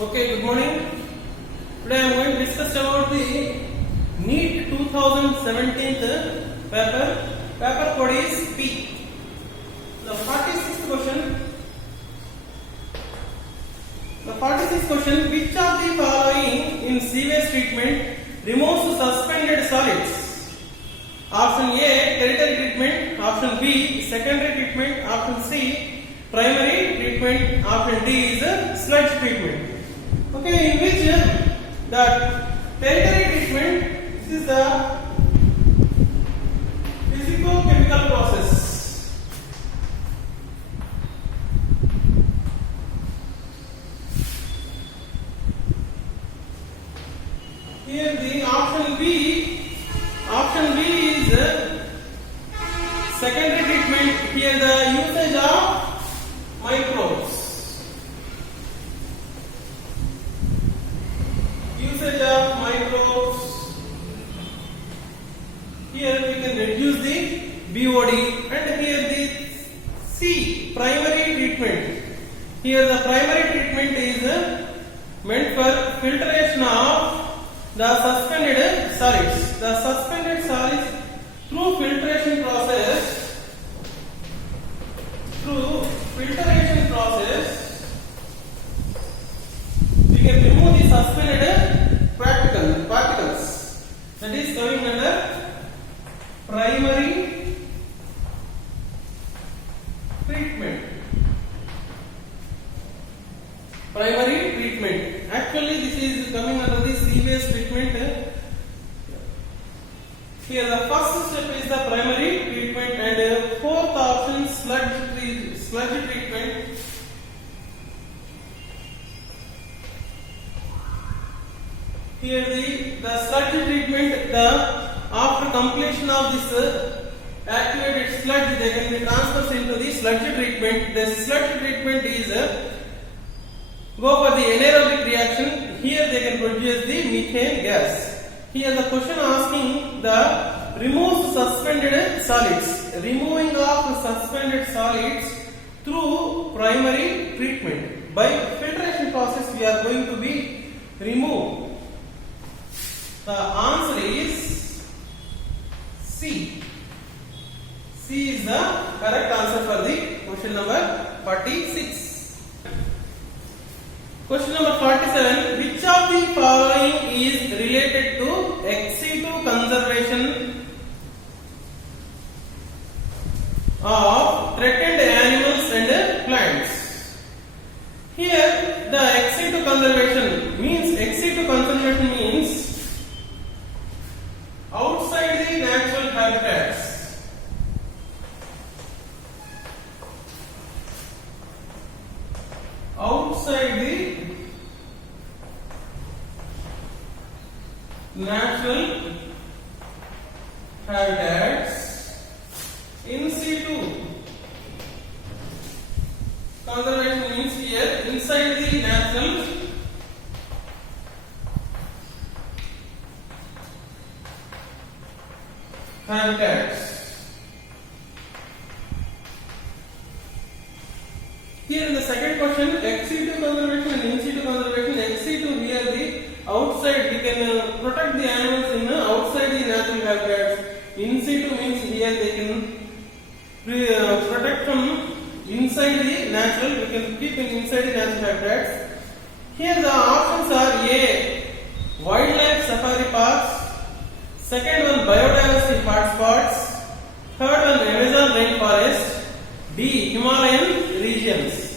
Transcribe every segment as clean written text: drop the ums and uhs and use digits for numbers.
Okay, good morning. Today I am going to discuss about the NEET 2017 paper. Paper code is P. The 46th question. The 46th question: which of the following in sewage treatment removes suspended solids? Option A, tertiary treatment. Option B, secondary treatment. Option C, primary treatment. Option D is sludge treatment. Okay, in which the tertiary treatment, this is the physico-chemical process. Here the option B is secondary treatment. Here the usage of microbes. Usage of microbes. Here we can reduce the BOD, and here the C, primary treatment. Here the primary treatment is meant for filtration of the suspended solids. The suspended solids through filtration process. We can remove the suspended particles. That is coming under primary treatment. Primary treatment. Actually, this is coming under the sewage treatment. Here, the first step is the primary treatment, and fourth option sludge treatment. Here the sludge treatment, after completion of this activated sludge, they can be transferred into the sludge treatment. The sludge treatment is go for the anaerobic reaction. Here they can produce the methane gas. Here the question asking the remove suspended solids. Removing of suspended solids through primary treatment. By filtration process we are going to be remove. The answer is C. C is the correct answer for the question number 46. Question number 47. Which of the following is related to ex-situ conservation of threatened animals and plants? Here the ex-situ conservation means outside the natural habitats. Outside the natural habitats, in situ conservation means here inside the natural habitats. Here in the second question, ex-situ conservation and in-situ conservation. Ex-situ, here the outside, we can protect the animals in outside the natural habitats. In-situ means here they can protect from inside the natural, we can keep inside the natural habitats. Here the options are A, wildlife safari parks, second one biodiversity hotspots, third one Amazon rainforest, D, Himalayan regions.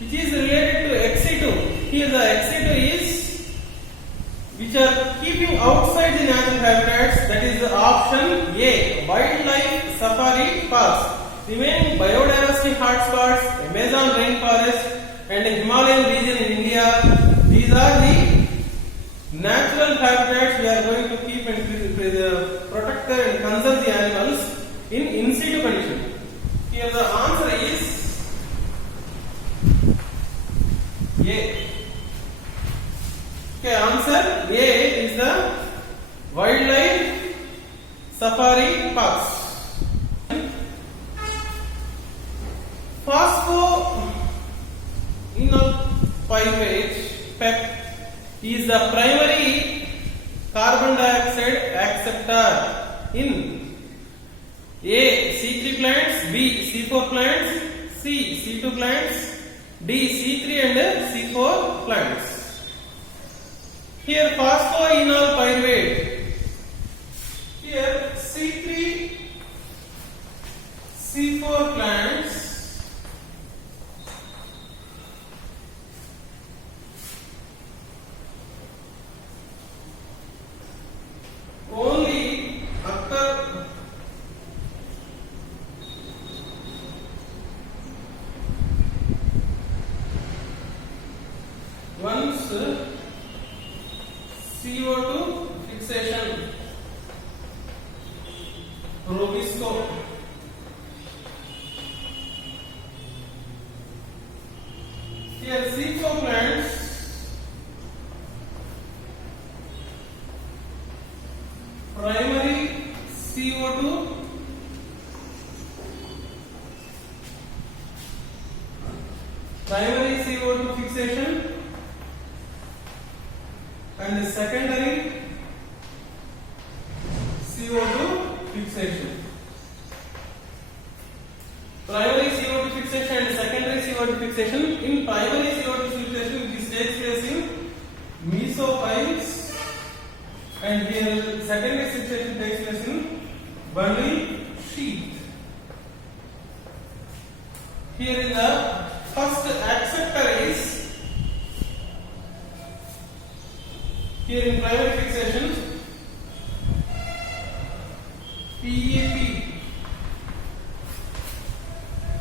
Which is related to ex-situ. Here the ex-situ is which are keeping outside the natural habitats. That is the option A, wildlife safari parks. Remaining biodiversity hotspots, Amazon rainforest and Himalayan region in India. These are the natural habitats we are going to keep and protect and conserve the animals in situ condition. Here the answer is A. Okay, answer A is the wildlife safari parks. Phospho pyruvate PEP is the primary carbon dioxide acceptor in A. C3 plants, B. C4 plants, C. C2 plants, D. C3 and C4 plants. Here phosphoenol pyruvate. Here C3 C4 plants only occur once CO2 fixation Robisco here C4 plants primary CO2 fixation and the secondary CO2 fixation. Primary CO2 fixation and secondary CO2 fixation. In primary CO2 fixation, this takes place in mesophiles, and here secondary fixation takes place in bundle sheath. Here in the first acceptor is here in primary fixation PEP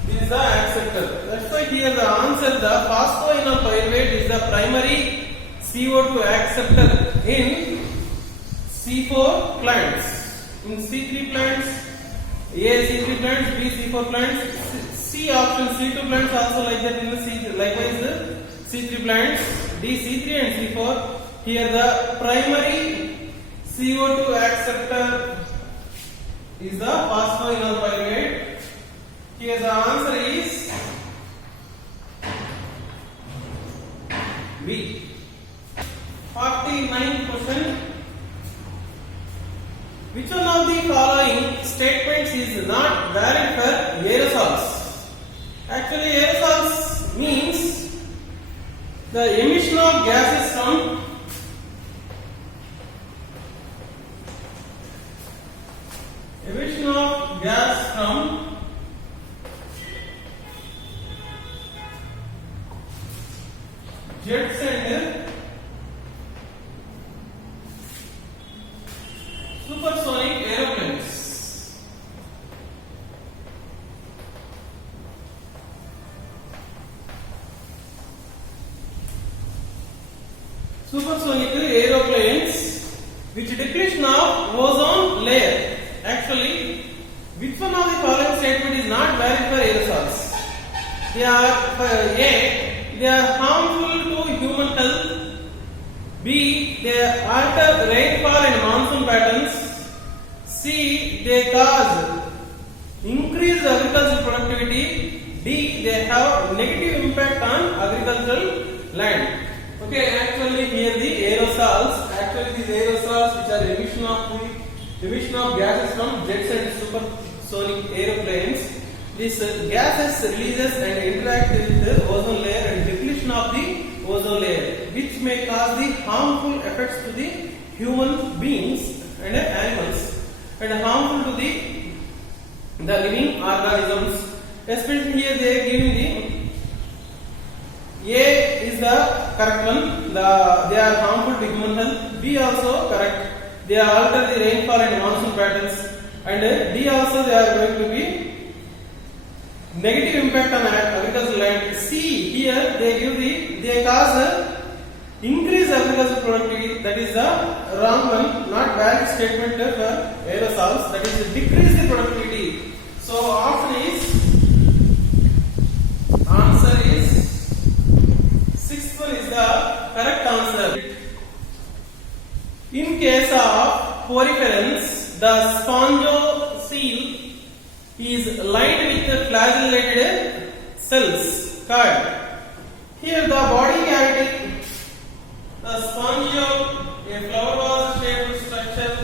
is the acceptor. That's why here the answer, the phosphoenol pyruvate is the primary CO2 acceptor in C4 plants. In C3 plants, A C3 plants, B C4 plants, C option C2 plants also like that in the C. Likewise C3 plants, D C3 and C4. Here the primary CO2 acceptor is the phosphoenol pyruvate. Here the answer is B. 49th question. Which one of the following statements is not valid for aerosols? Actually, aerosols means the emission of gases from jets and supersonic aeroplanes. Supersonic aeroplanes which depletion of ozone layer. Actually, which one of the following statement is not valid for aerosols? They are A, they are harmful to human health. B, they alter rainfall and monsoon patterns. C, they cause increased agricultural productivity. D, they have negative impact on agricultural land. Okay, actually here the aerosols, these aerosols which are emission of gases from jets and supersonic aeroplanes. These gases releases and interact with the ozone layer and depletion of the ozone layer, which may cause the harmful effects to the human beings and animals, and harmful to the living organisms. Especially here they are giving the A is the correct one. They are harmful to human health. B also correct. They alter the rainfall and monsoon patterns. And D also they are going to be negative impact on agricultural land. C here they cause increased agricultural productivity. That is the wrong one, not valid statement for aerosols. That is decrease the productivity. So option is answer is sixth one is the correct answer. In case of poriferans, the spongocele is lined with flagellated cells called Here the body cavity, the spongiole, a flower vase shaped structure,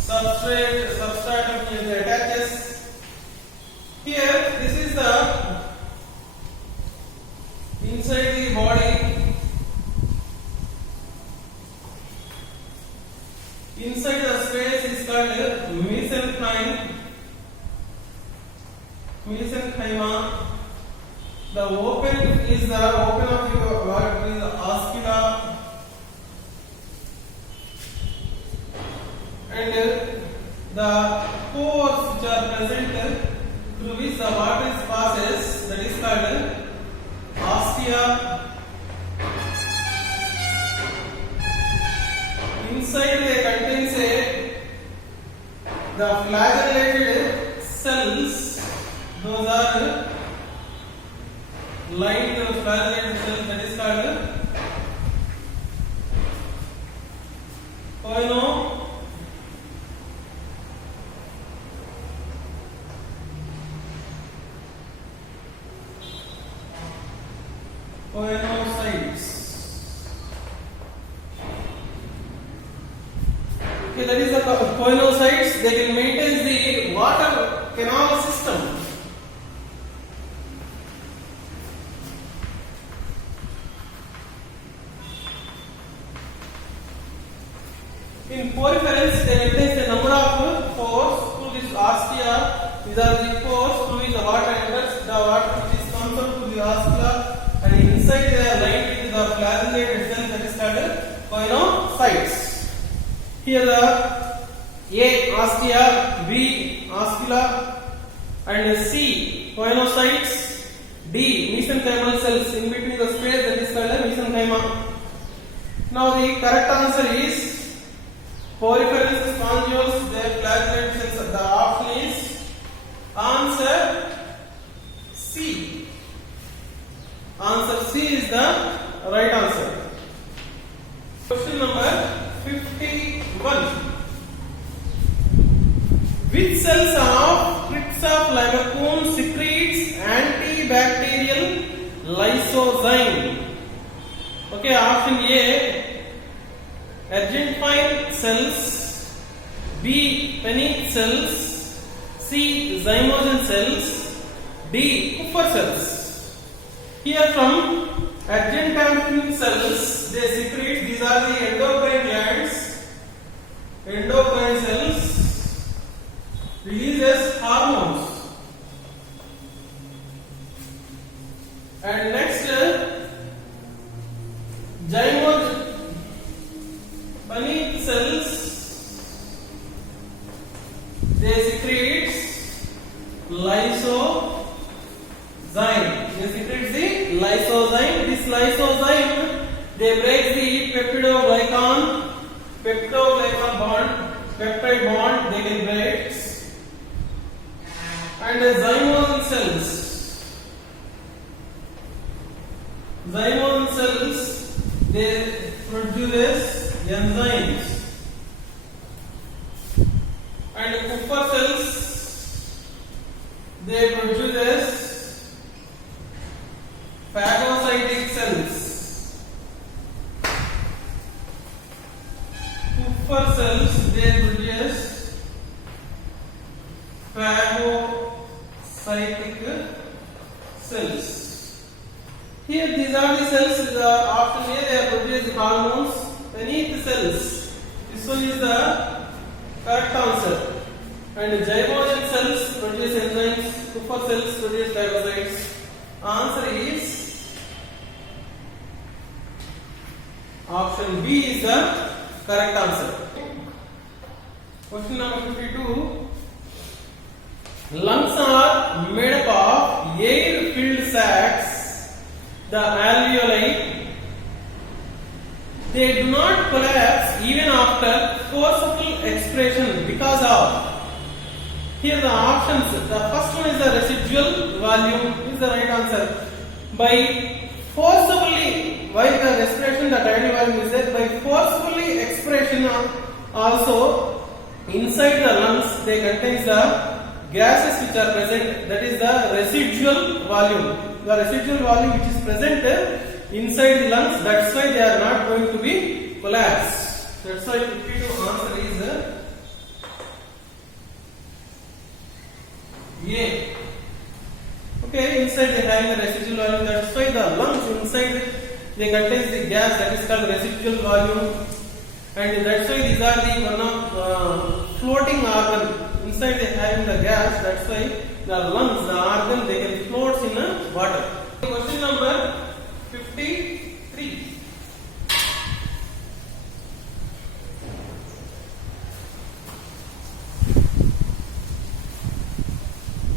substratum here attaches. Here this is the inside the body. Inside the space is called mesenchyma. The open is the open of the what is the oscula, and the pores which are present through which the water passes, that is called ostia. Inside they contains the flagellated cells. Those are lined flagellated cells, that is called poenocytes. Okay, that is the poenocytes. They can maintain the water canal system. In poriferans, they contain the number of pores through this ostia. These are the pores through which the water enters. The water which is comes out to the ostia, and inside they are lined with the flagellated cells, that is called poenocytes. Here the A ostia, B oscula, and C poenocytes, D mesenchymal cells. In between the space, that is called mesenchyma. Now the correct answer is poriferans, spongioles, they flagellated cells. The option is answer C. Answer C is the right answer. Question number 51. Which cells of Cryptoplasma secretes antibacterial lysozyme? Okay, option A argentine cells, B Paneth cells, C zymogen cells, D Kupffer cells. Here from argentine cells they secrete, these are the endocrine glands. Endocrine cells releases hormones. And next zymogen Paneth cells, they secrete lysozyme. They secrete the lysozyme. This lysozyme, they break the peptide bond, they can break. And the zymogen cells, they produce enzymes. And Kupffer cells, they produce phagocytic cells. Kupffer cells, they produce phagocytic cells. Here these are the cells. The option A, they are producing hormones. Paneth cells, this one is the correct answer. And zymogen cells produce enzymes. Kupffer cells produce phagocytes. Answer is option B is the correct answer. Question number 52. Lungs are made up of air-filled sacs, the alveoli. They do not collapse even after forceful expiration because of. Here the options. The first one is the residual volume is the right answer. By forcibly, while the respiration, the tidal volume is there. By forcefully expiration also inside the lungs, they contain the gases which are present. That is the residual volume. the residual volume which is present inside the lungs. That's why they are not going to be collapsed. That's why repeated answer is A. Okay, inside they have the residual volume. That's why the lungs inside they contain the gas that is called residual volume, and that's why these are the one of floating organ. Inside they have the gas. That's why the lungs, the organ, they can float in the water. Question number 53.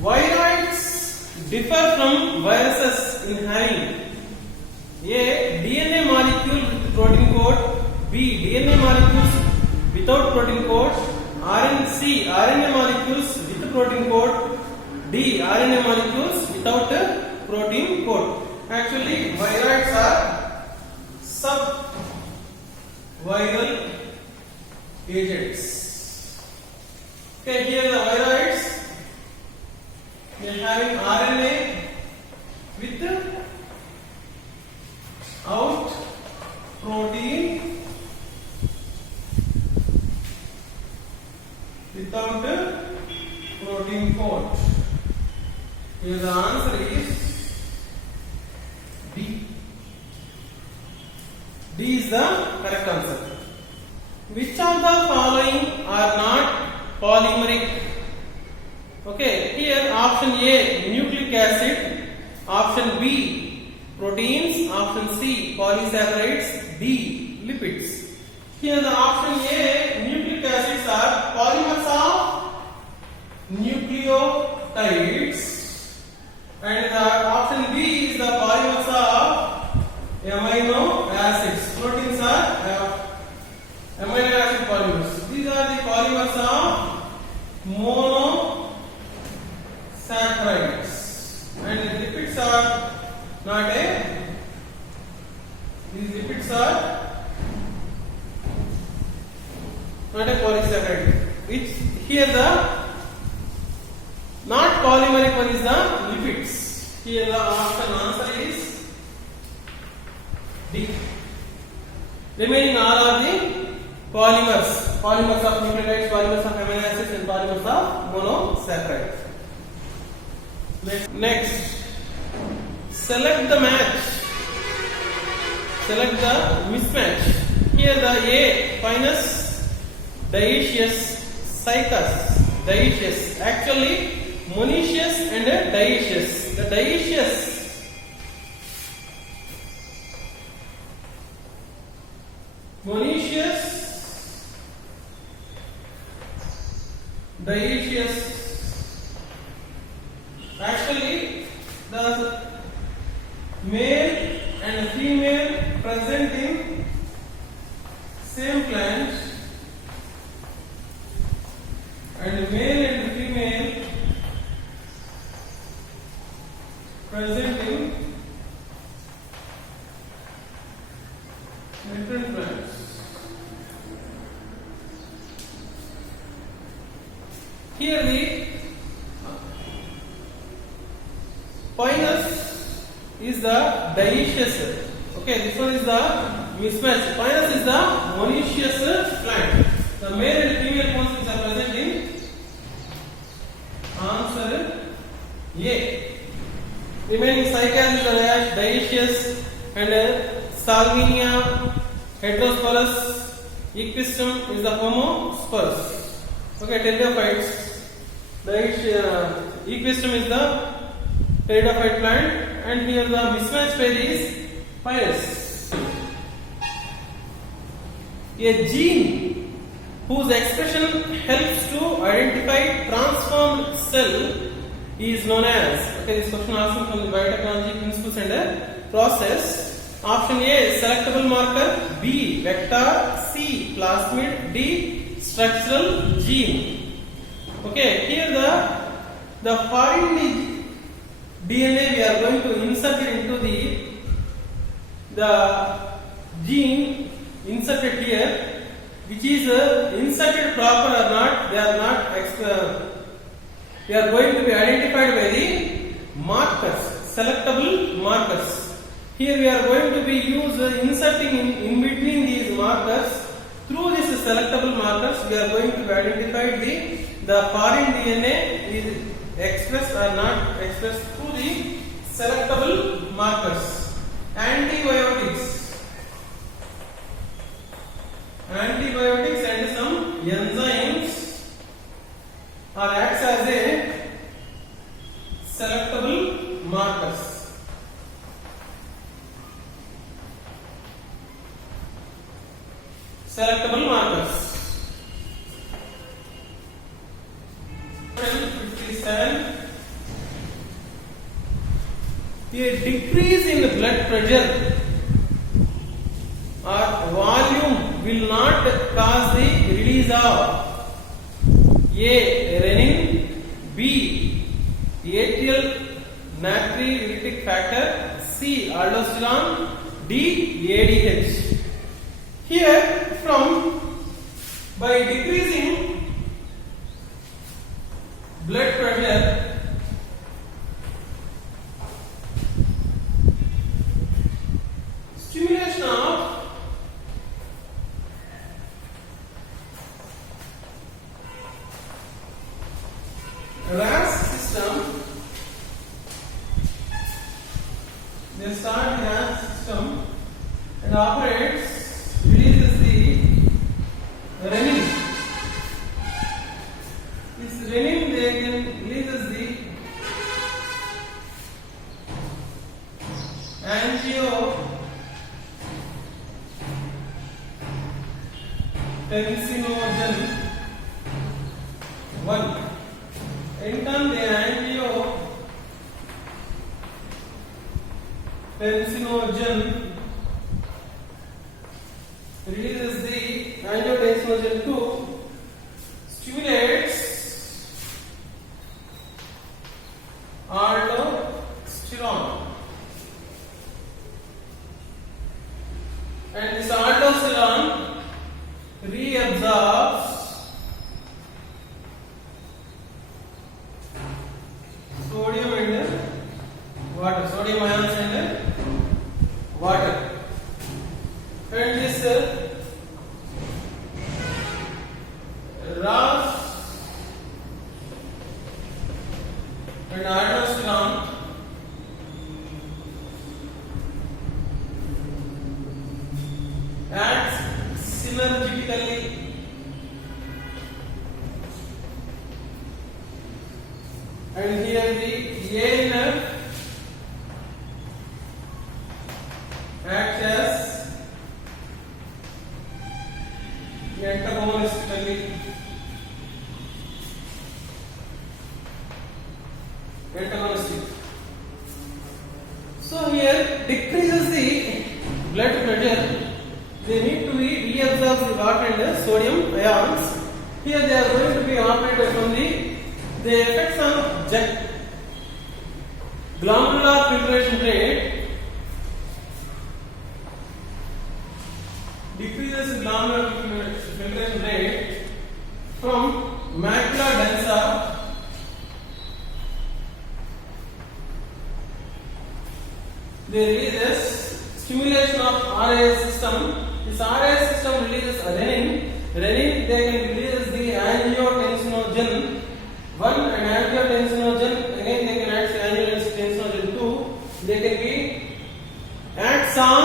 Viroids differ from viruses in having A. DNA molecule with protein code, B. DNA molecules without protein code, C. RNA molecules with protein code, D. RNA molecules without protein code. Actually, viroids are sub-viral agents. Okay, here the viroids, they are having RNA without protein, without protein code. Here the answer is D. D is the correct answer. Which of the following are not polymeric? Okay, here option A nucleic acid, option B proteins, option C polysaccharides, D lipids. Here the option A nucleic acids are polymers of nucleotides, and the option B is the polymers of amino acids. Proteins are amino acid polymers. These are the polymers of monosaccharides, and the lipids are not these lipids are not a polysaccharide. It's here the not polymeric one is the lipids. Here the option answer is D. Remaining all are the polymers. Polymers of nucleotides, polymers of amino acids, and polymers of monosaccharides. Next, select the match. Select the mismatch. Here the A Pinus dioecious, Cycas dioecious. Actually, monoecious and dioecious. The dioecious, monoecious, dioecious. Actually, the male and female present in same plant, and male and female present in different plants. Here the Pinus is the dioecious. Okay, this one is the mismatch. Pinus is the monoecious plant. The male and female forms are present in answer A. Remaining Cycas is the dioecious, and Salvinia heterosporus, Equistrum is the homosporus. Okay, pteridophytes. Equistrum is the pteridophyte plant, and here the mismatch pair is Pinus. A gene whose expression helps to identify transformed cell is known as. Okay, this question asking from the biotechnology principles and process. Option A selectable marker, B vector, C plasmid, D structural gene. Okay, here the foreign DNA we are going to insert it into the gene inserted here, which is inserted proper or not, they are going to be identified by the markers. selectable markers. Here we are going to be inserting in between these markers. Through these selectable markers, we are going to identify the foreign DNA is expressed or not expressed through the selectable markers. Antibiotics and some enzymes are acts as a selectable markers. Selectable markers. 57. A decrease in blood pressure or volume will not cause the release of A. Renin, B. Atrial natriuretic factor, C. Aldosterone, D. ADH. Here by decreasing blood pressure, stimulation of RAS system, they start the RAS system and operates, releases the renin. This renin they can releases the angiotensinogen 1. In turn, the angiotensinogen releases the angiotensinogen 2, stimulates aldosterone, and this aldosterone reabsorbs sodium and water, sodium ions and water. And this RAS and aldosterone acts synergistically and here the ANF acts as antagonistically. So here decreases the blood pressure. They need to be reabsorb the water and the sodium ions. Here they are going to be operated from the effects on jet. Glomerular filtration rate decreases glomerular filtration rate from macula densa they releases stimulation of RAS system. This RAS system releases renin. Renin they can release the angiotensinogen 1 and angiotensinogen again they can act angiotensinogen 2. They can be acts on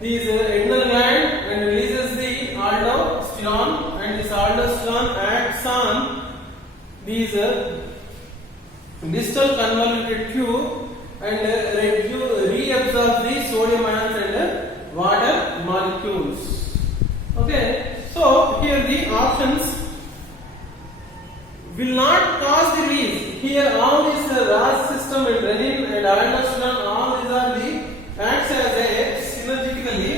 these adrenal gland and releases the aldosterone, and this aldosterone acts on these distal convoluted tube and reabsorb the sodium ions and water molecules. Okay, so here the options will not cause the release. Here all this RAS system and renin and aldosterone, all these are the acts as a synergistically,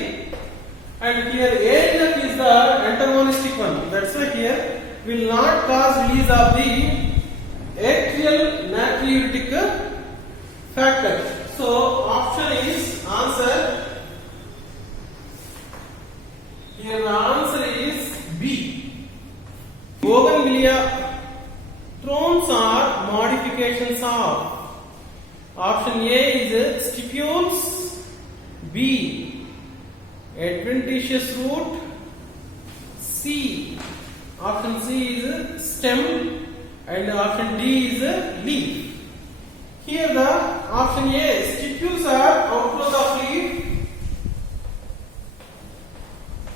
and here ANF is the antagonistic one. That's why here will not cause release of the atrial natriuretic factor. So option is answer. Here the answer is B. Bougainvillea thrones are modifications of B, adventitious root. C, option C is stem, and option D is leaf. Here the option A, stipules are outgrowth of leaf.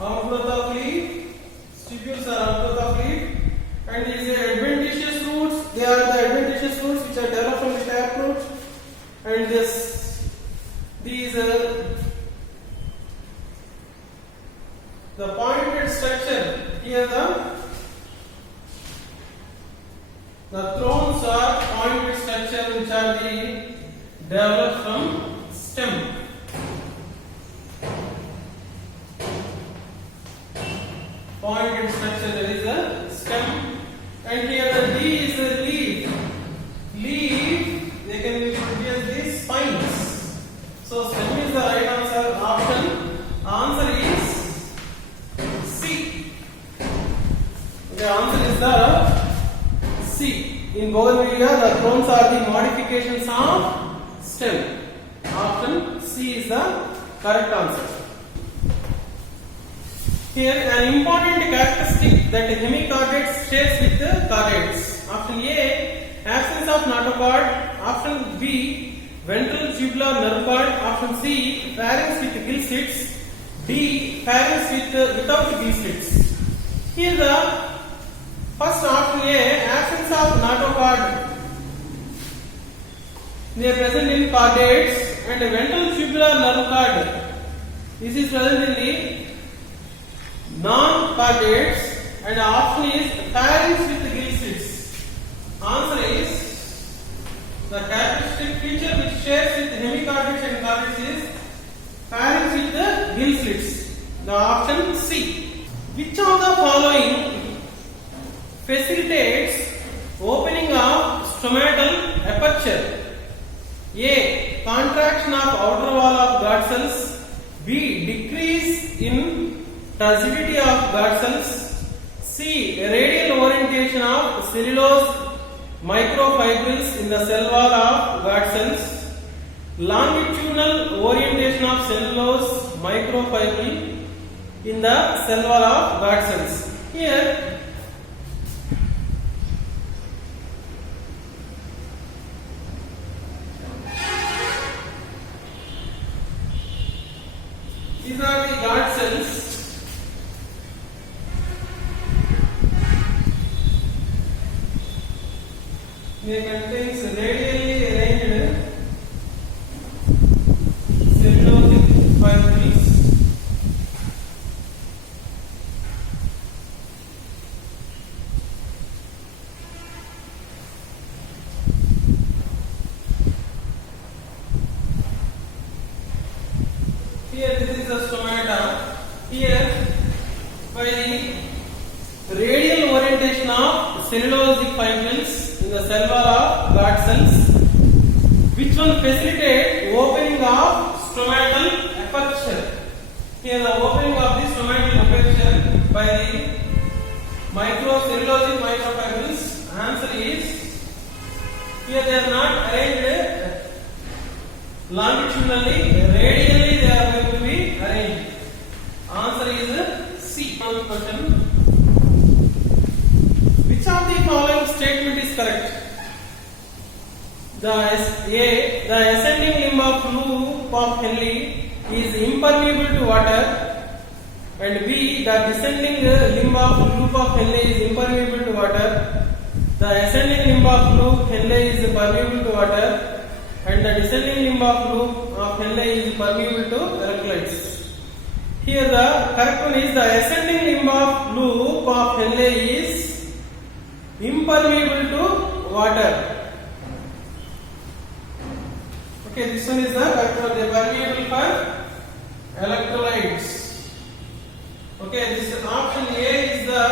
Outgrowth of leaf. Stipules are outgrowth of leaf. And these adventitious roots, they are the adventitious roots which are developed from the taproot. And these the pointed structure. Here the thrones are pointed structure which are the developed from stem. Pointed structure, there is a stem. And here the D is a leaf. Leaf, they can be produced these spines. So stem is the right answer. Option. Answer is C. The answer is the C. In Bougainvillea, the thrones are the modifications of stem. Option C is the correct answer. Here, an important characteristic that hemichordates shares with the chordates. Option A, absence of notochord. Option B, ventral tubular nerve cord. Option C, pharynx with gill slits. D, pharynx without gill slits. Here the first option A, absence of notochord. They are present in chordates, and ventral tubular nerve cord. This is present in the non-chordates, and the option is pharynx with gill slits. Answer is the characteristic feature which shares with hemichordates and chordates is pharynx with the gill slits. The option C. Which of the following facilitates opening of stomatal aperture? A, contraction of outer wall of guard cells. B, decrease in turgidity of guard cells. C, radial orientation of cellulose microfibrils in the cell wall of guard cells. Longitudinal orientation of cellulose microfibril in the cell wall of guard cells. Here these are the guard cells. They contains radially arranged cellulosic fibrils. Here this is the stomata. Here by the radial orientation of cellulosic fibrils in the cell wall of guard cells, which one facilitate opening of stomatal aperture. Here the opening of the stomatal aperture by the cellulosic microfibrils. Answer is here they are not arranged longitudinally, radially they are going to be arranged. Answer is C. Question. Which of the following statement is correct? The ascending limb of loop of Henle is impermeable to water, and B, the descending limb of loop of Henle is impermeable to water. The ascending limb of loop Henle is permeable to water, and the descending limb of loop of Henle is permeable to electrolytes. Here the correct one is the ascending limb of loop of Henle is impermeable to water. Okay, this one is the correct one. They are permeable for electrolytes. Okay, this option A is the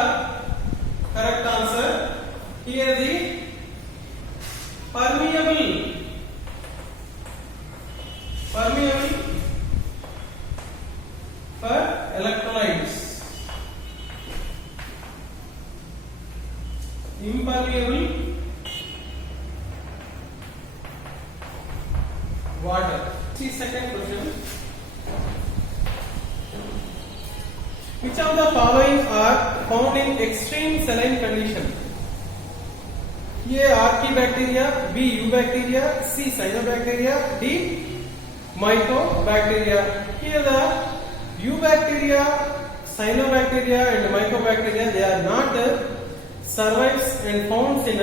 correct answer. Here the permeable for electrolytes, impermeable water. See second question. Which of the following are found in extreme saline condition? A. Archaebacteria, B. Eubacteria, C. Cyanobacteria, D. Mycobacteria. Here the Eubacteria, Cyanobacteria and Mycobacteria, they are not survives and found in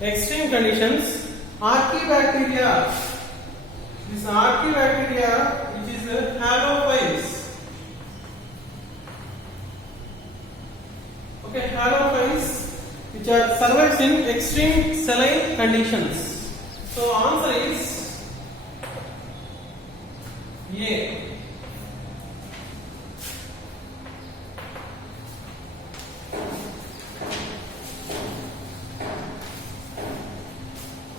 extreme conditions. Archaebacteria, this Archaebacteria which is halophiles. Okay, halophiles which are survives in extreme saline conditions. So answer is A.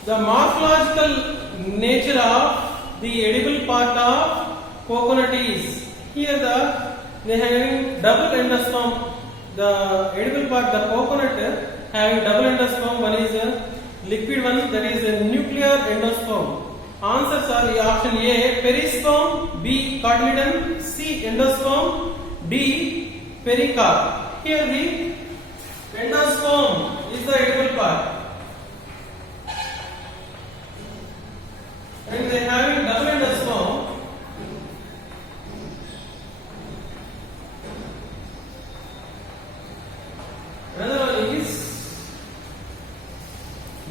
The morphological nature of the edible part of coconut is, here they having double endosperm. The edible part, the coconut having double endosperm. One is a liquid one, that is a nuclear endosperm. Answers are option A perisperm, B cotyledon, C endosperm, D pericarp. Here the endosperm is the edible part. And they having double endosperm. Another one is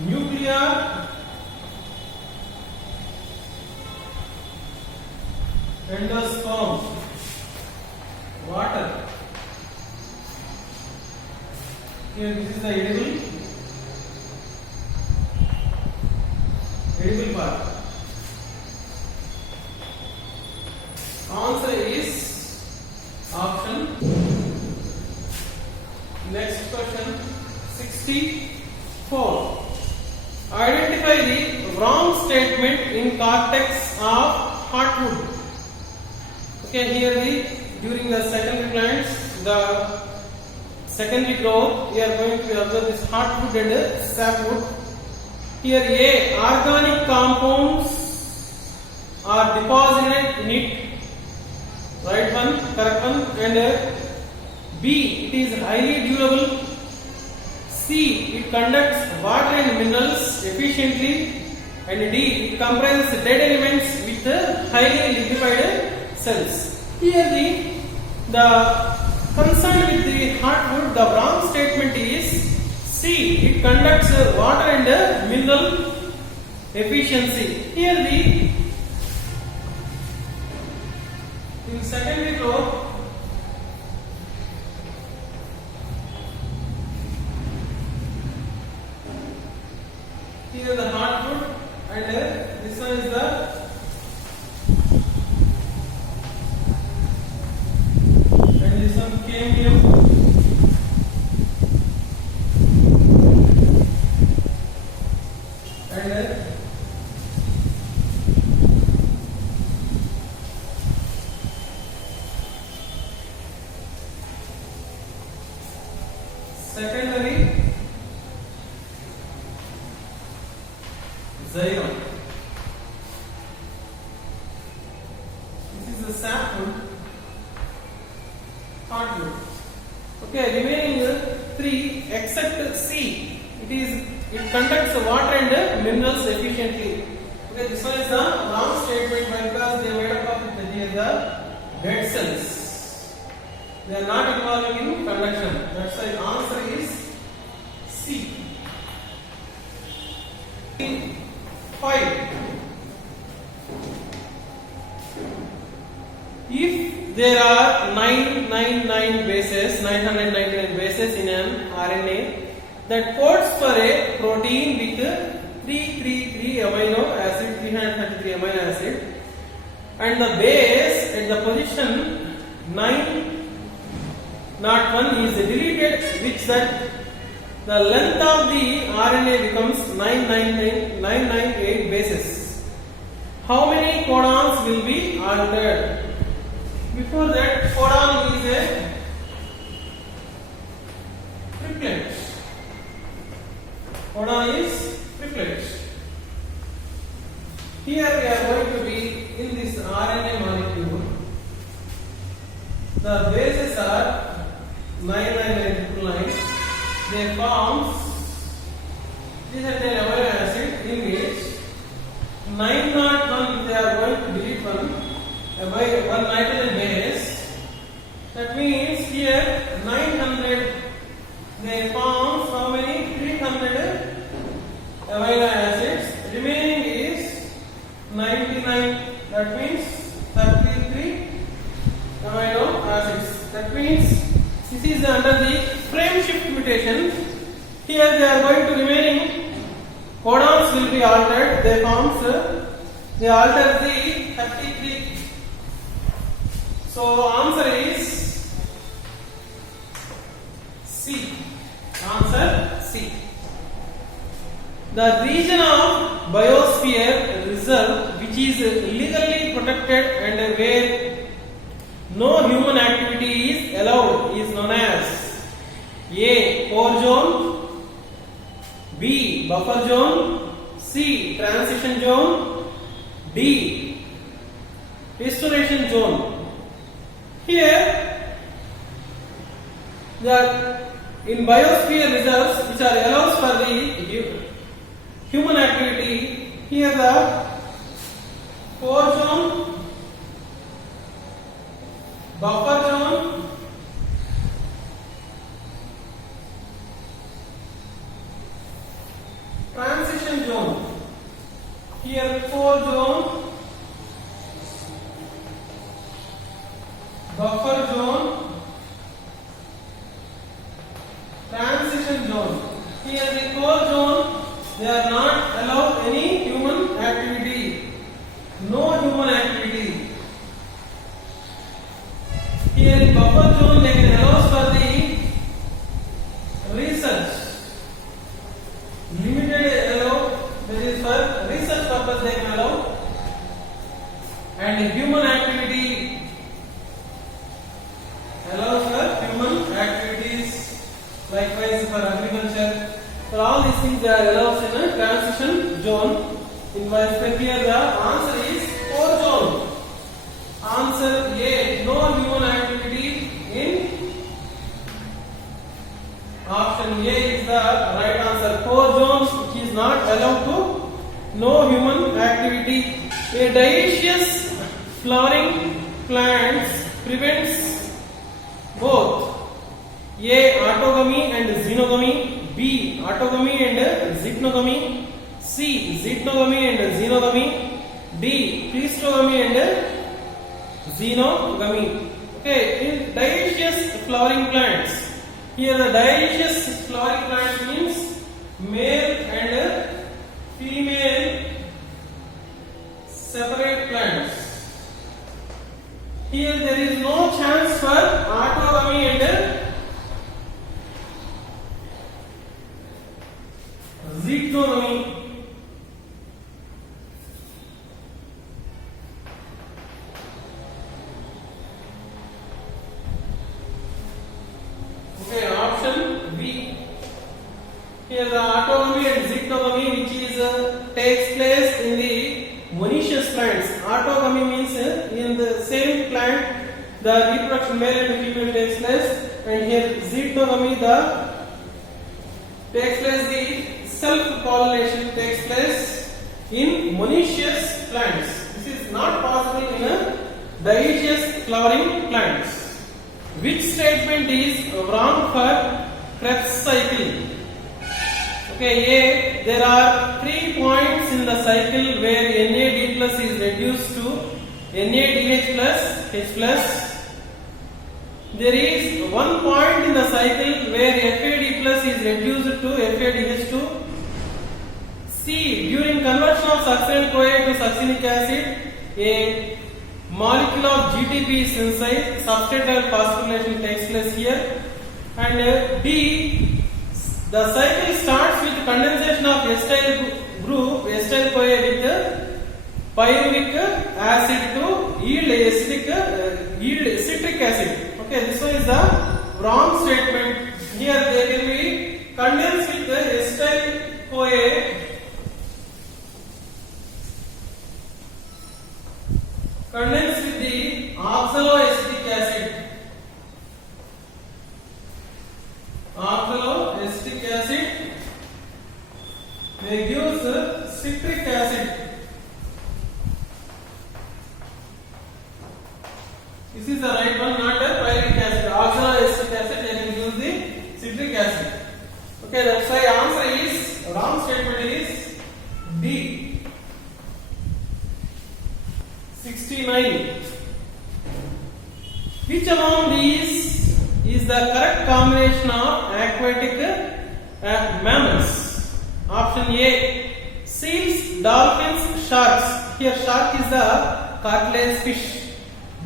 nuclear endosperm, water. Here this is the edible part. Answer is option. Next question 64. Identify the wrong statement in cortex of heartwood. Okay, here during the secondary plants, the secondary growth, we are going to observe this heartwood and sapwood. Here A, organic compounds are deposited in it. Right one, correct one. And B, it is highly durable. C, it conducts water and minerals efficiently. And D, it comprises dead elements with highly liquefied cells. Here the concern with the heartwood, the wrong statement is C, it conducts water and mineral efficiency. Here in secondary growth, here the heartwood and this one is the cambium. And secondary xylem. This is the sapwood, heartwood. Okay, remaining three except C, it conducts water and minerals efficiently. Okay, this one is the wrong statement because they are made up of the dead cells. They are not involving in conduction. That's why the answer is C. 5. If there are 999 bases in an RNA that codes for a protein with 333 amino acid, 333 amino acid, and the base at the position 901 is deleted, which that the length of the RNA becomes 998 bases. How many codons will be altered? Before that, codon is a triplet. Codon is triplet. Here we are going to be in this RNA molecule. The bases are 99999, they forms this is an amino acid in which 901 they are going to delete by one nitrogen base. That means here 900 they form how many? 300 amino acids. Remaining is 99. That means 33 amino acids. That means this is under the frame shift mutation. Here they are going to remaining codons will be altered. They alter the 33. So answer is C. Answer C. The region of biosphere reserve which is legally protected and where no human activity is allowed is known as A. Core zone, B. Buffer zone, C. Transition zone, D. Restoration zone. Here, that in biosphere reserves which are allows for the human activity, here the core zone, buffer zone, transition zone. Here core zone, buffer zone, transition zone. Here the core zone, they are not allowed any human activity. No human activity. Here in buffer zone they can allow for the research. Limited allow, that is for research purpose they can allow. And human activity allows for human activities. Likewise for agriculture. For all these things they are allowed in a transition zone. In my here the answer is core zone. Answer A. No human activity in option A is the right answer. Core zone which is not allowed to no human activity. A dioecious flowering plants prevents both A. Autogamy and xenogamy, B. Autogamy and zygnogamy, C. Zygnogamy and xenogamy, D. Cleistogamy and xenogamy. Okay, in dioecious flowering plants, here the dioecious flowering plant means male and female separate plants. Here there is no chance for autogamy and zygnogamy. Okay, option B. Here the autogamy and zygnogamy which is takes place in the monoecious plants. Autogamy means in the same plant the reproduction male and female takes place, and here zygnogamy the takes place the self pollination takes place in monoecious plants. This is not possible in a dioecious flowering plants. Which statement is wrong for Krebs cycle? Okay, A. There are 3 points in the cycle where NAD plus is reduced to NADH plus H plus. There is 1 point in the cycle where FAD plus is reduced to FADH2. C. During conversion of succinate-CoA to succinic acid, a molecule of GTP is synthesized. Substrate level phosphorylation takes place here. And D. The cycle starts with condensation of acetyl group, acetyl-CoA with pyruvic acid to yield citric acid. Okay, this one is the wrong statement. Here they will be condensed with the acetyl-CoA condensed with the oxaloacetic acid. This is the right one, not a pyric acid. Oxaloacetic acid, they can use the citric acid. Okay, that's why answer is, wrong statement is D. 69. Which among these is the correct combination of aquatic mammals? Option A, seals, dolphins, sharks. Here shark is the cartilage fish.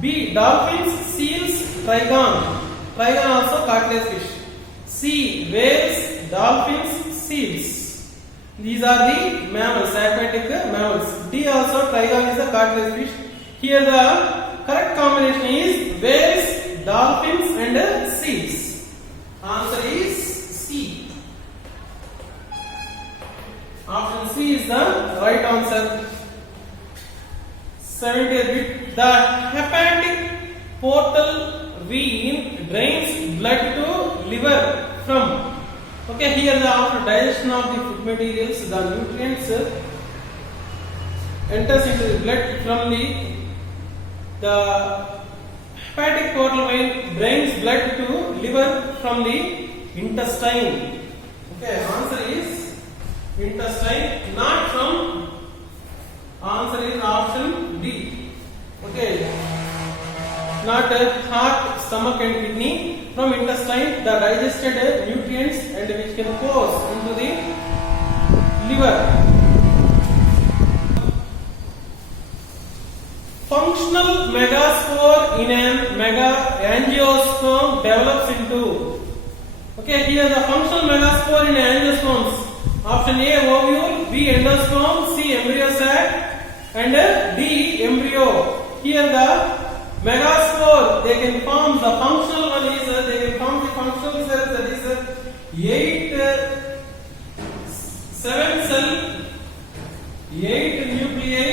B, dolphins, seals, trigon. Trigon also cartilage fish. C, whales, dolphins, seals. These are the mammals, aquatic mammals. D also, trigon is a cartilage fish. Here the correct combination is whales, dolphins and seals. Answer is C. Option C is the right answer. 70th bit. The hepatic portal vein drains blood to liver from. Okay, here the after digestion of the food materials, the nutrients enters into the blood from the hepatic portal vein drains blood to liver from the intestine. Okay, answer is intestine, not from. Answer is option D. Okay, not heart, stomach and kidney. From intestine, the digested nutrients and which can pass into the liver. Functional megaspore in an angiosperm develops into. Okay, here the functional megaspore in angiosperms. Option A, ovule, B, endosperm, C, embryo sac, and D, embryo. Here the megaspore, they can form the functional one is they can form the functional cells, that is 7 cell, 8 nuclei.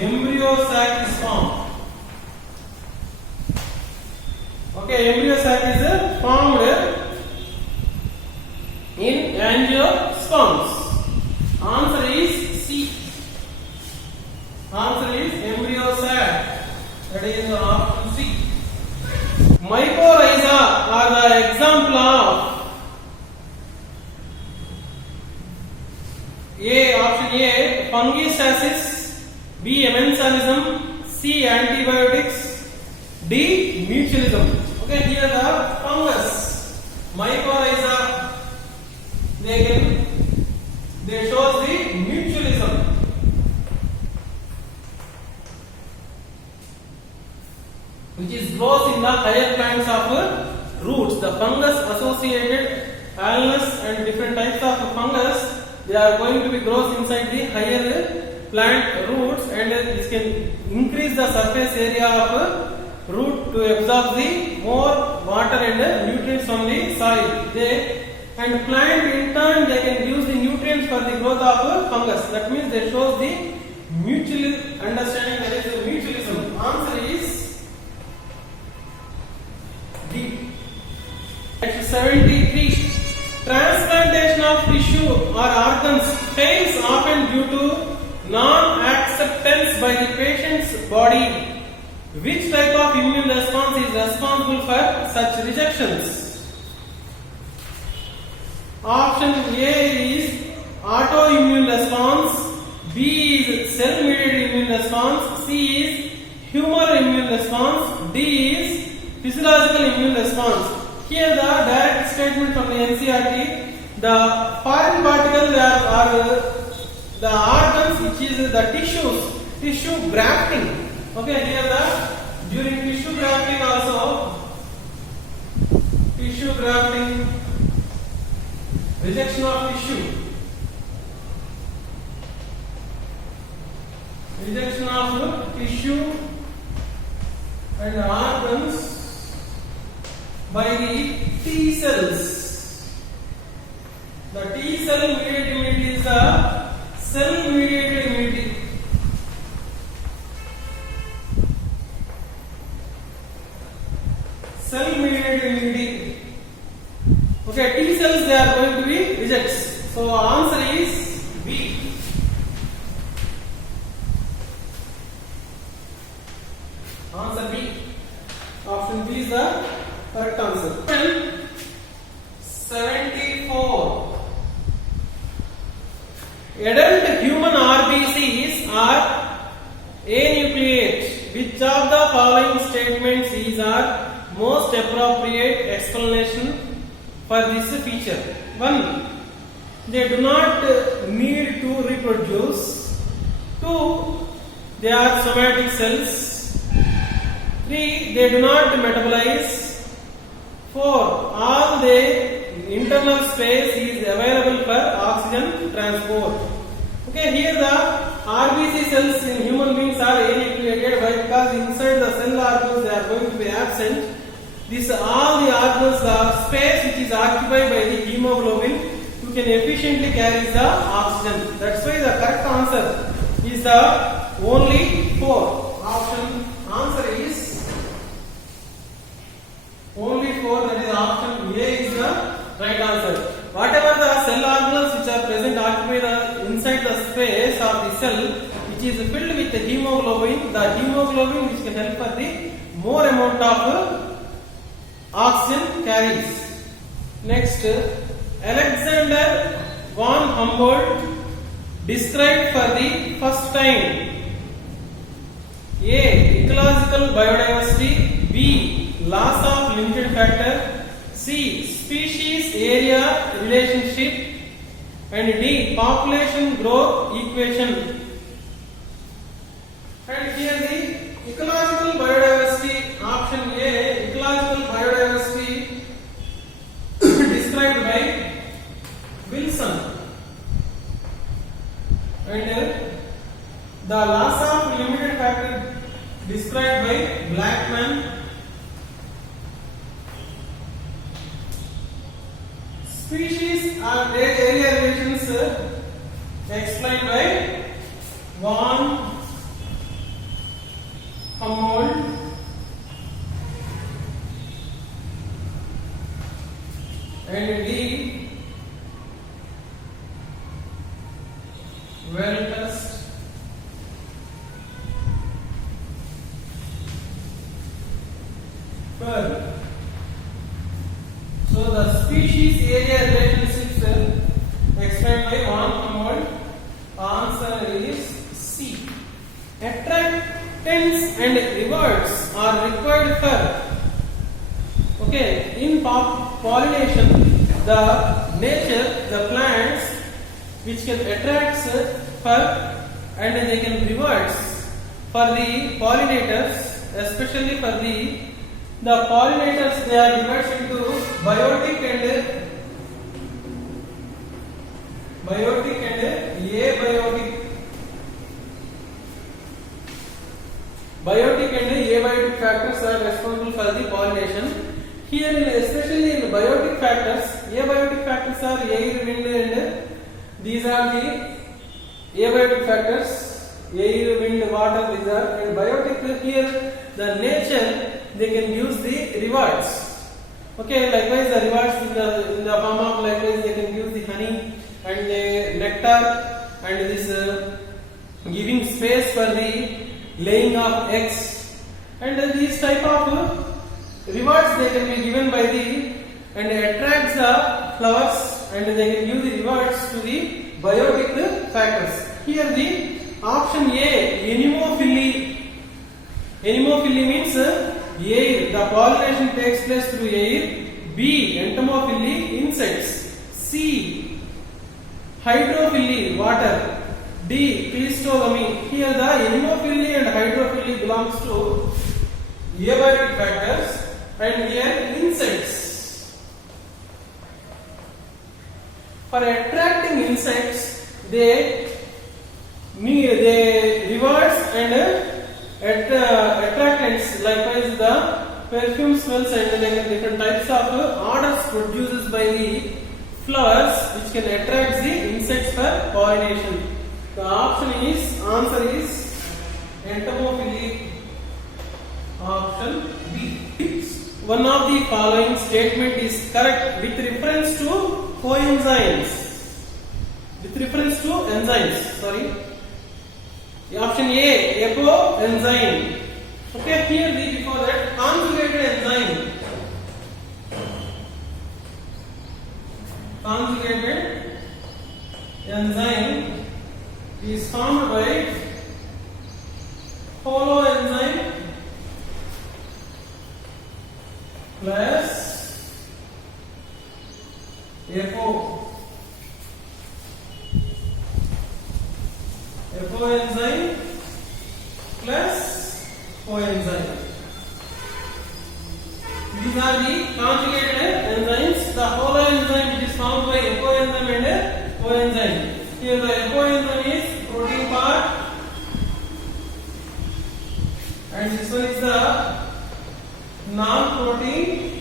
Embryo sac is formed. Okay, embryo sac is formed in angiosperms. Answer is C. Answer is embryo sac. That is option C. Mycorrhiza are the example of A. Option A, fungistasis, B, emmensialism, C, antibiotics, D, mutualism. Okay, here the fungus, mycorrhiza, they shows the mutualism. Which is grows in the higher plants of roots. The fungus associated alnus and different types of fungus, they are going to be grows inside the higher plant roots, and this can increase the surface area of root to absorb the more water and nutrients from the soil. And plant in turn, they can use the nutrients for the growth of fungus. That means they shows the mutual understanding, that is the mutualism. Answer is D. 73. Transplantation of tissue or organs fails often due to non-acceptance by the patient's body. Which type of immune response is responsible for such rejections? Option A is autoimmune response, B is cell-mediated immune response, C is humoral immune response, D is physiological immune response. Here the direct statement from the NCERT, the foreign particles are the organs which is the tissue grafting. Okay, here during tissue grafting also, tissue grafting, rejection of tissue, and organs by the T cells. The T cell mediated immunity is the cell mediated immunity. Cell mediated immunity. Okay, T cells, they are going to be rejects. So answer is B. Answer B. Option B is the correct answer. 74. Adult human RBCs are anucleate. Which of the following statements is our most appropriate explanation for this feature? 1. They do not need to reproduce. 2. They are somatic cells. 3. They do not metabolize. 4. All the internal space is available for oxygen transport. Okay, here the RBC cells in human beings are anucleated. Why? Because inside the cell organelles they are going to be absent. This all the organelles, the space which is occupied by the hemoglobin, you can efficiently carry the oxygen. That's why the correct answer is the only 4. Option answer is only 4. That is option A is the right answer. Whatever the cell organelles which are present occupy the inside the space of the cell which is filled with the hemoglobin which can help for the more amount of oxygen carries. Next, Alexander von Humboldt described for the first time A. Ecological biodiversity, B. Loss of limited factor, C. Species area relationship, and D. Population growth equation. And here the ecological biodiversity, option A, ecological biodiversity described by Wilson, and the loss of limited factor described by Blackman. Species or area relations explained by von Humboldt, and D. Well-test. Third, so the species area relationships explained by von Humboldt. Answer is C. Attractants and rewards are required for, okay, in pollination, the nature, the plants which can attract for and they can rewards for the pollinators, especially for the pollinators. They are divided into biotic and abiotic. Biotic and abiotic factors are responsible for the pollination. Here, especially in biotic factors, abiotic factors are air, wind, and these are the abiotic factors. Air, wind, water, these are. And biotic, here the nature, they can use the rewards. Okay, likewise the rewards in the form of, likewise they can use the honey and the nectar and this giving space for the laying of eggs, and these type of rewards they can be given by the and attracts the flowers, and they can use the rewards to the biotic factors. Here the option A, anemophily. Anemophily means air, the pollination takes place through air. B, entomophily, insects. C, hydrophily, water. D, cleistogamy. Here the anemophily and hydrophily belongs to abiotic factors, and here insects. For attracting insects, they rewards and attractants, likewise the perfume smells and different types of odors produced by the flowers which can attract the insects for pollination. The answer is entomophily, option B. One of the following statement is correct with reference to coenzymes. With reference to enzymes, sorry. Option A, apoenzyme. Okay, here the before that conjugated enzyme. Conjugated enzyme is formed by holoenzyme plus enzyme plus coenzyme. These are the conjugated enzymes. The holoenzyme which is formed by coenzyme and coenzyme. Here the coenzyme is protein part, and this one is the non-protein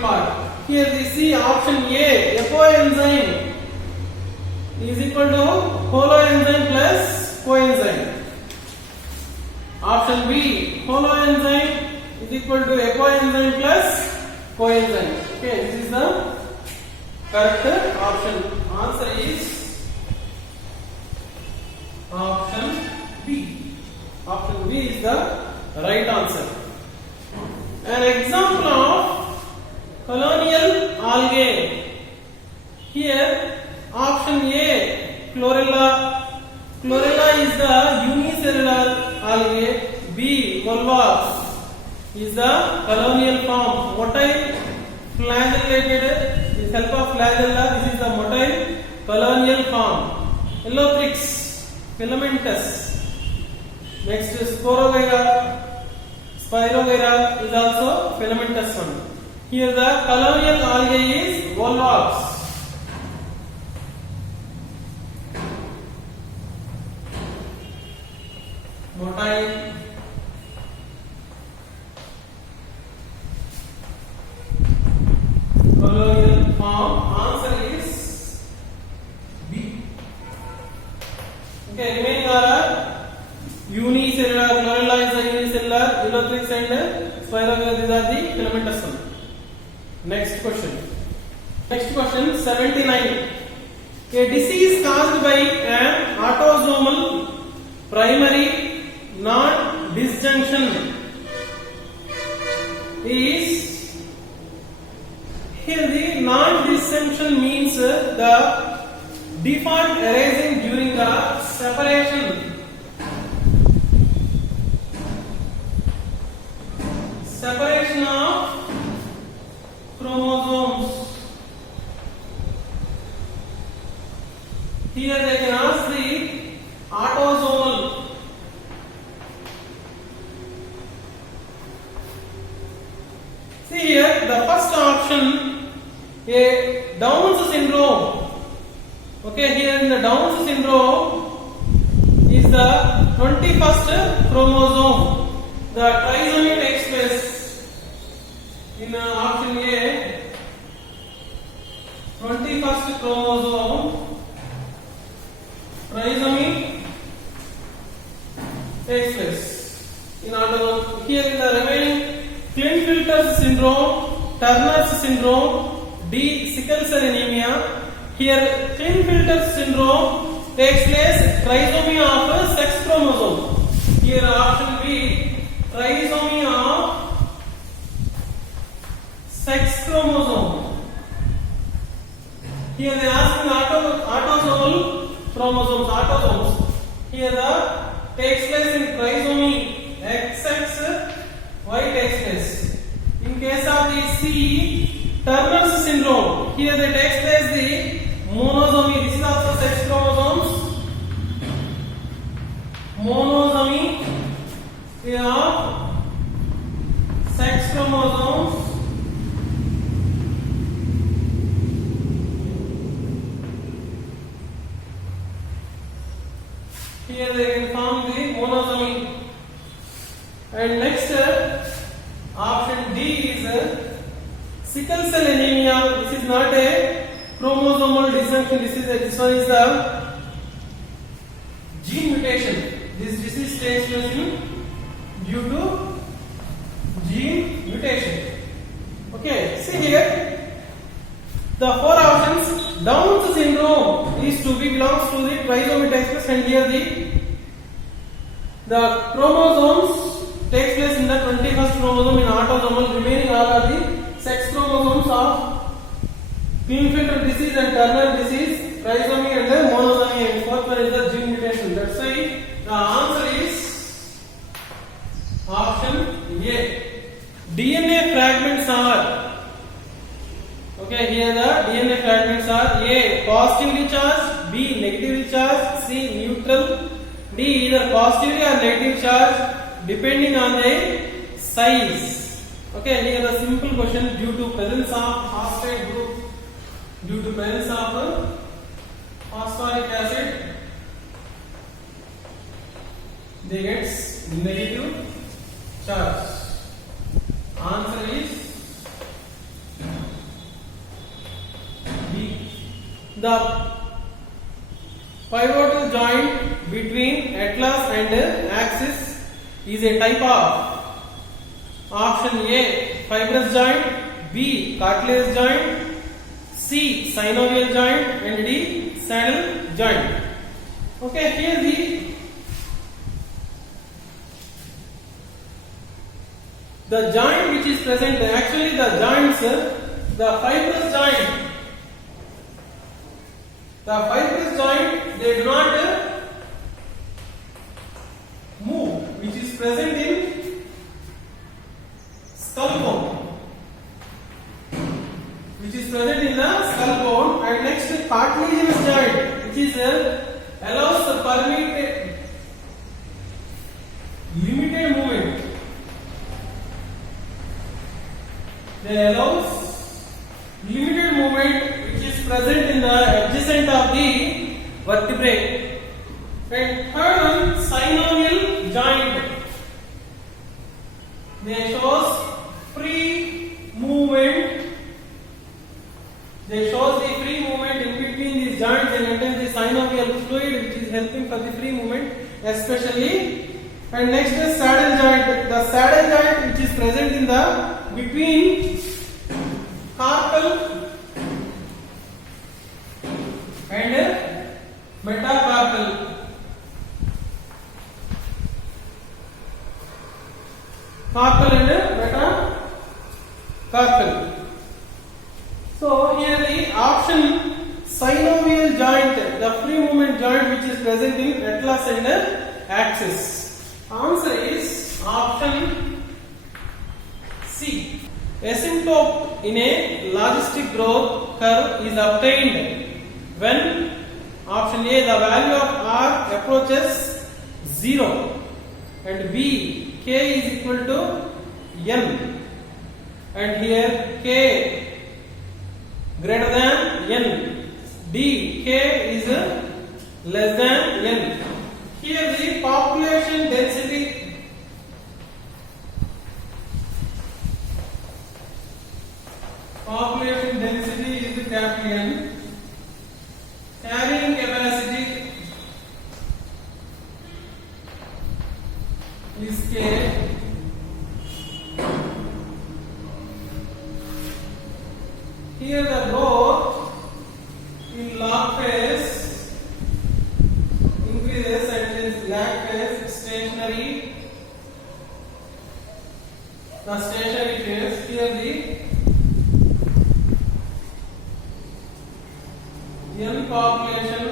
part. Here we see option A, coenzyme is equal to holoenzyme plus coenzyme. Option B, holoenzyme is equal to coenzyme plus coenzyme. Okay, this is the correct option. Answer is option B. Option B is the right answer. An example of colonial algae. Here option A, chlorella. Chlorella is the unicellular algae. B, volva is the colonial form. Motile flagellated with help of flagella. This is the motile colonial form. Ellothrix filamentous. Next is Sporovera. Spirogyra is also filamentous one. Here the colonial algae is volvox. Motile colonial form. Answer is B. Okay, remaining are unicellular. Chlorella is the unicellular. Ellothrix and Spirogyra, these are the filamentous one. Next question. 79. A disease caused by an autosomal primary non-disjunction is, here the non-disjunction means the default arising during the separation of chromosomes. Here they can ask the autosomal. See here the first option, a Down's syndrome. Okay, here in the Down's syndrome is the 21st chromosome. The trisomy takes place in option A, 21st chromosome, trisomy takes place in autosomal. Here in the remaining, Klinefelter's syndrome, Turner's syndrome, D, sickle cell anemia. Here Klinefelter's syndrome takes place trisomy of sex chromosome. Here option B, trisomy of sex chromosome. Here they ask autosomal chromosomes, autosomes. Here the takes place in trisomy XX, Y takes place. In case of the C, Turner's syndrome, here they takes place the monosomy. This is also sex chromosomes. Monosomy of sex chromosomes. Here they can form the monosomy. And next option D is sickle cell anemia. This is not a chromosomal dysfunction. This one is the gene mutation. This disease takes place due to gene mutation. Okay, see here the four options Down's syndrome is to be belongs to the trisomy takes place, and here the chromosomes takes place in the 21st chromosome in autosomal. Remaining all are the sex chromosomes of Klinefelter disease and Turner disease, trisomy and the monosomy, and fourth one is the gene mutation. That's why the answer is option A. DNA fragments are, okay, here the DNA fragments are A positively charged, B negatively charged, C neutral, D either positively or negative charge depending on the size. Okay, here the simple question: due to presence of phosphate group, due to presence of phosphoric acid, they get negative charge. Answer is B. The pivotal joint between atlas and axis is a type of option A fibrous joint, B cartilage joint, C synovial joint, and D saddle joint. Okay, here the joint which is present, actually the joints, the fibrous joint, they do not move, which is present in skull bone, which is present in the skull bone. And next, cartilaginous joint, which is allows the permitted limited movement. They allows limited movement, which is present in the adjacent of the vertebrae. And third one, synovial joint. They shows free movement. They shows the free movement in between these joints and contains the synovial fluid, which is helping for the free movement, especially. And next is saddle joint. The saddle joint, which is present in the between carpal and metacarpal. Carpal and metacarpal. So here the option synovial joint, the free movement joint which is present in atlas and axis. Answer is option C. Asymptote in a logistic growth curve is obtained when option A, the value of R approaches 0, and B, K is equal to N, and here K greater than N, D, K is less than N. Here the population density, is the capital N, carrying capacity is K, here the growth in log phase increases and in lag phase stationary. The stationary phase, here the N population,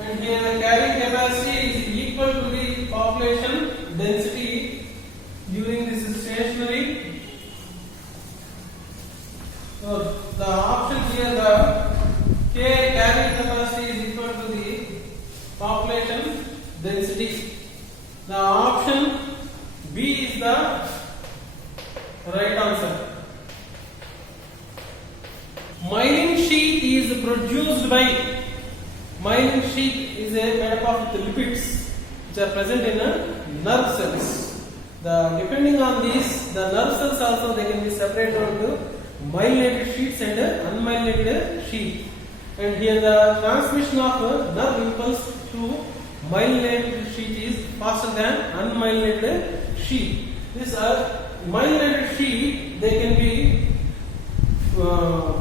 and here the carrying capacity is equal to the population density during this stationary. So the option here, the K carrying capacity is equal to the population density. The option B is the right answer. Myelin sheath is produced by, myelin sheath is made up of lipids which are present in nerve cells. Depending on these, the nerve cells also they can be separated into myelinated sheaths and unmyelinated sheath. And here the transmission of nerve impulse to myelinated sheath is faster than unmyelinated sheath. These are myelinated sheath, they can be uh,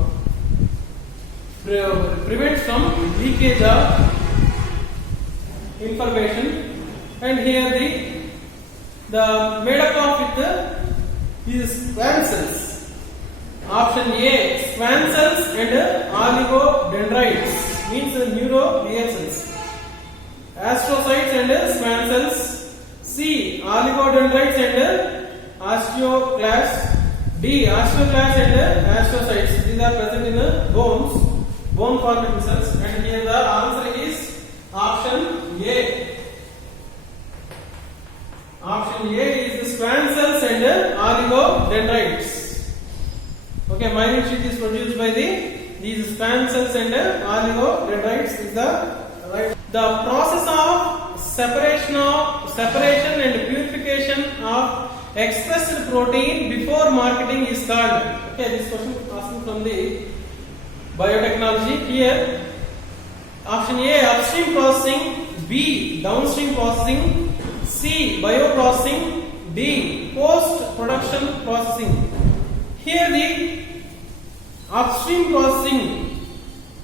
prevents from leakage of information. And here the made up of with is squam cells. Option A, squam cells and oligodendrites means neuroglial cells. Astrocytes and squam cells. C, oligodendrites and osteoclasts. D, osteoclasts and astrocytes. These are present in the bone forming cells. And here the answer is option A. Option A is the squam cells and oligodendrites. Okay, myelin sheath is produced by these squam cells and oligodendrites is the right. The process of separation and purification of expressed protein before marketing is called. Okay, this question is asking from the biotechnology. Here, option A, upstream processing. B, downstream processing. C, bioprocessing. D, post-production processing. Here the upstream processing.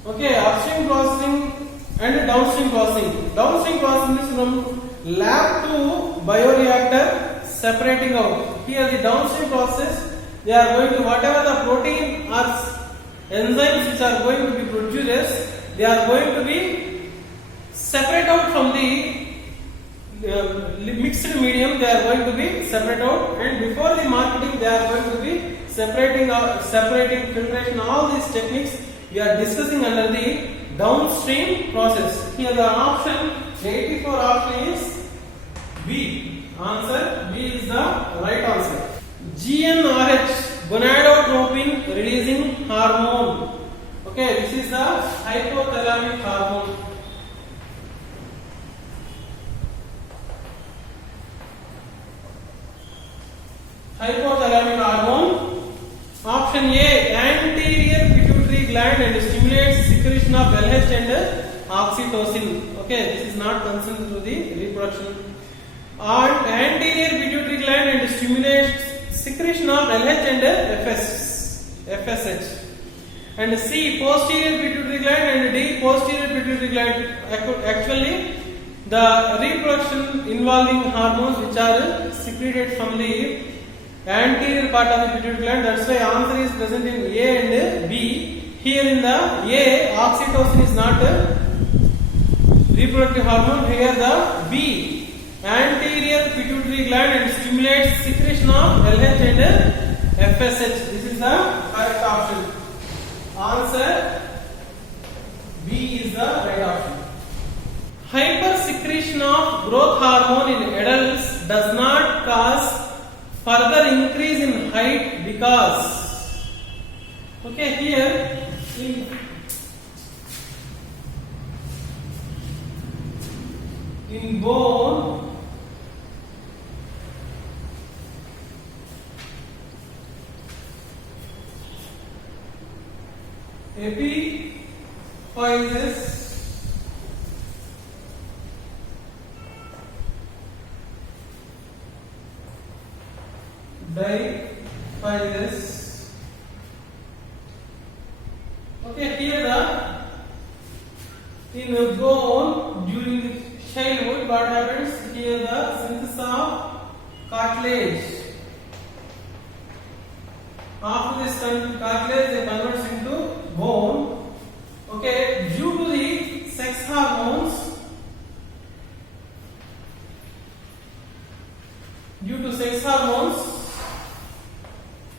Okay, upstream processing and downstream processing. Downstream processing is from lab to bioreactor separating out. Here the downstream process, they are going to whatever the protein or enzymes which are going to be produced, they are going to be separate out from the mixed medium. They are going to be separate out, and before the marketing they are going to be separating filtration. All these techniques we are discussing under the downstream process. Here the option 84 option is B. Answer B is the right answer. GnRH, gonadotropin releasing hormone. Okay, this is the hypothalamic hormone. Hypothalamic hormone. Option A, anterior pituitary gland and stimulates secretion of LH and oxytocin. Okay, this is not concerned to the reproduction. And anterior pituitary gland and stimulates secretion of LH and FSH. And C, posterior pituitary gland, and D, posterior pituitary gland. Actually, the reproduction involving hormones which are secreted from the anterior part of the pituitary gland. That's why answer is present in A and B. Here in the A, oxytocin is not a reproductive hormone. Here the B, anterior pituitary gland and stimulates secretion of LH and FSH. This is the correct option. Answer B is the right option. Hypersecretion of growth hormone in adults does not cause further increase in height because. Okay, here in bone, epiphysis diaphysis. Okay, here in the bone during childhood, what happens? Here the synthesis of cartilage. After this cartilage, they converts into bone. Okay, due to the sex hormones,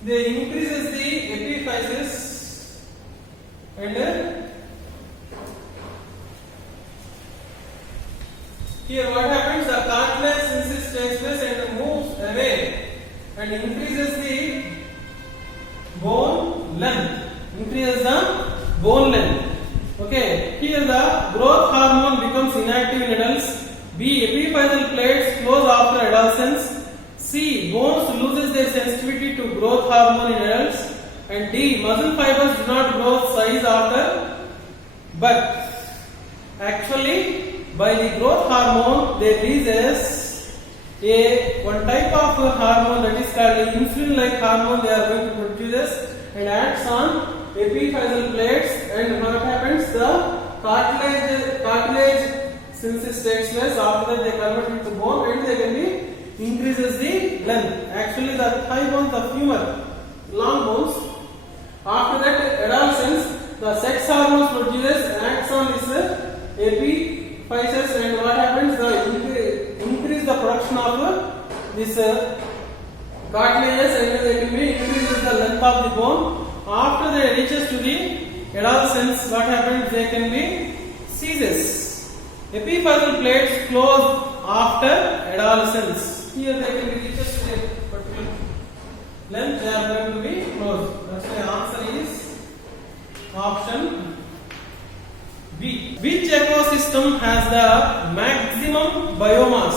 they increases the epiphysis and here what happens? The cartilage synthesis takes place and moves away and increases the bone length. Okay, here the growth hormone becomes inactive in adults. B, epiphyseal plates close after adolescence. C, bones loses their sensitivity to growth hormone in adults. And D, muscle fibers do not grow size after birth. Actually, by the growth hormone, they releases one type of hormone that is called insulin-like hormone. They are going to produce, and acts on epiphyseal plates, and what happens? The cartilage synthesis takes place. After that they convert it to bone and they can be increases the length. Actually the thigh bones, the femur, long bones. After that adolescence, the sex hormones produces acts on this epiphysis, and what happens? The increase the production of this cartilages, and they can be increases the length of the bone. After they reaches to the adolescence, what happens? They can be ceases. Epiphyseal plates close after adolescence. Here they can be reaches to a particular length, they are going to be closed. That's the answer is option B. Which ecosystem has the maximum biomass?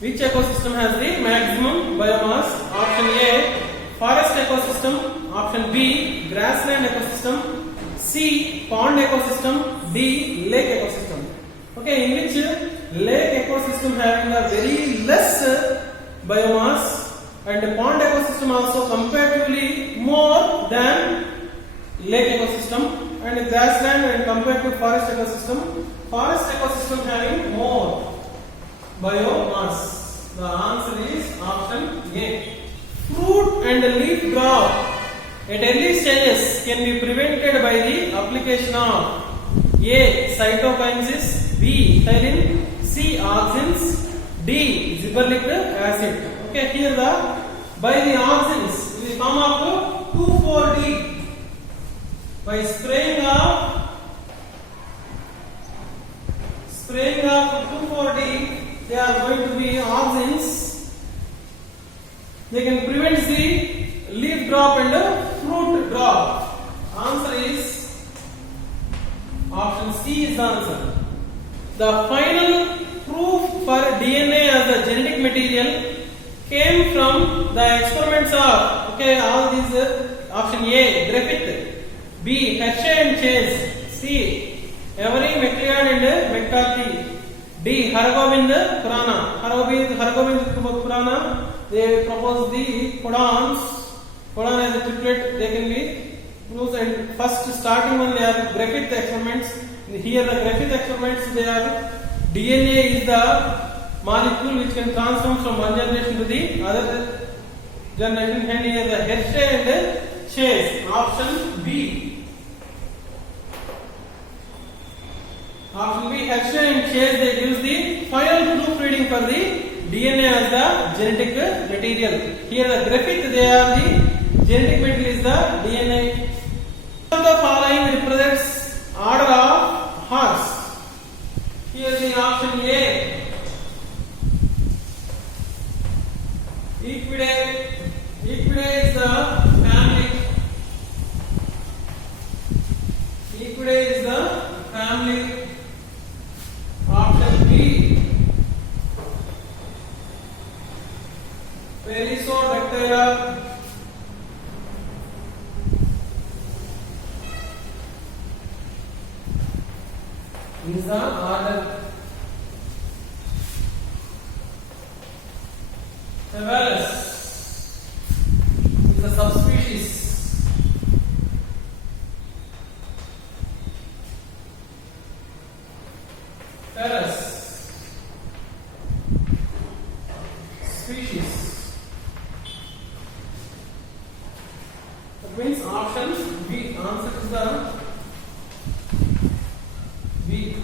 Which ecosystem has the maximum biomass? Option A, forest ecosystem. Option B, grassland ecosystem. C, pond ecosystem. D, lake ecosystem. Okay, in which lake ecosystem having a very less biomass, and pond ecosystem also comparatively more than lake ecosystem, and grassland and compared to forest ecosystem having more biomass. The answer is option A. Fruit and leaf drop at early stages can be prevented by the application of A, cytokinesis, B, ethylene, C, auxins, D, gibberellic acid. Okay, here the by the auxins we come up to 2,4-D. By spraying of 2,4-D, they are going to be auxins. They can prevent the leaf drop and fruit drop. Answer is option C is the answer. The final proof for DNA as a genetic material came from the experiments of all these option A, Griffith, B, Hershey and Chase, C, Avery, MacLeod and McCarthy, D, Hargobind Khurana. Hargobind Khurana, they proposed the codons. Codon as a triplet, they can be used, and first starting one they are Griffith experiments. Here the Griffith experiments, they are DNA is the molecule which can transform from one generation to the other generation, and here the Hershey and Chase. Option B. Option B, Hershey and Chase, they use the final proofreading for the DNA as the genetic material. Here the Griffith, they are the genetic material is the DNA. The following represents order of horse. Here the option A, Equidae. Equidae is the family. Equidae is the family. Option B, Perissodactyla. Is the order. Tavalis is the subspecies. Ferus, species. That means option B. Answer is the B.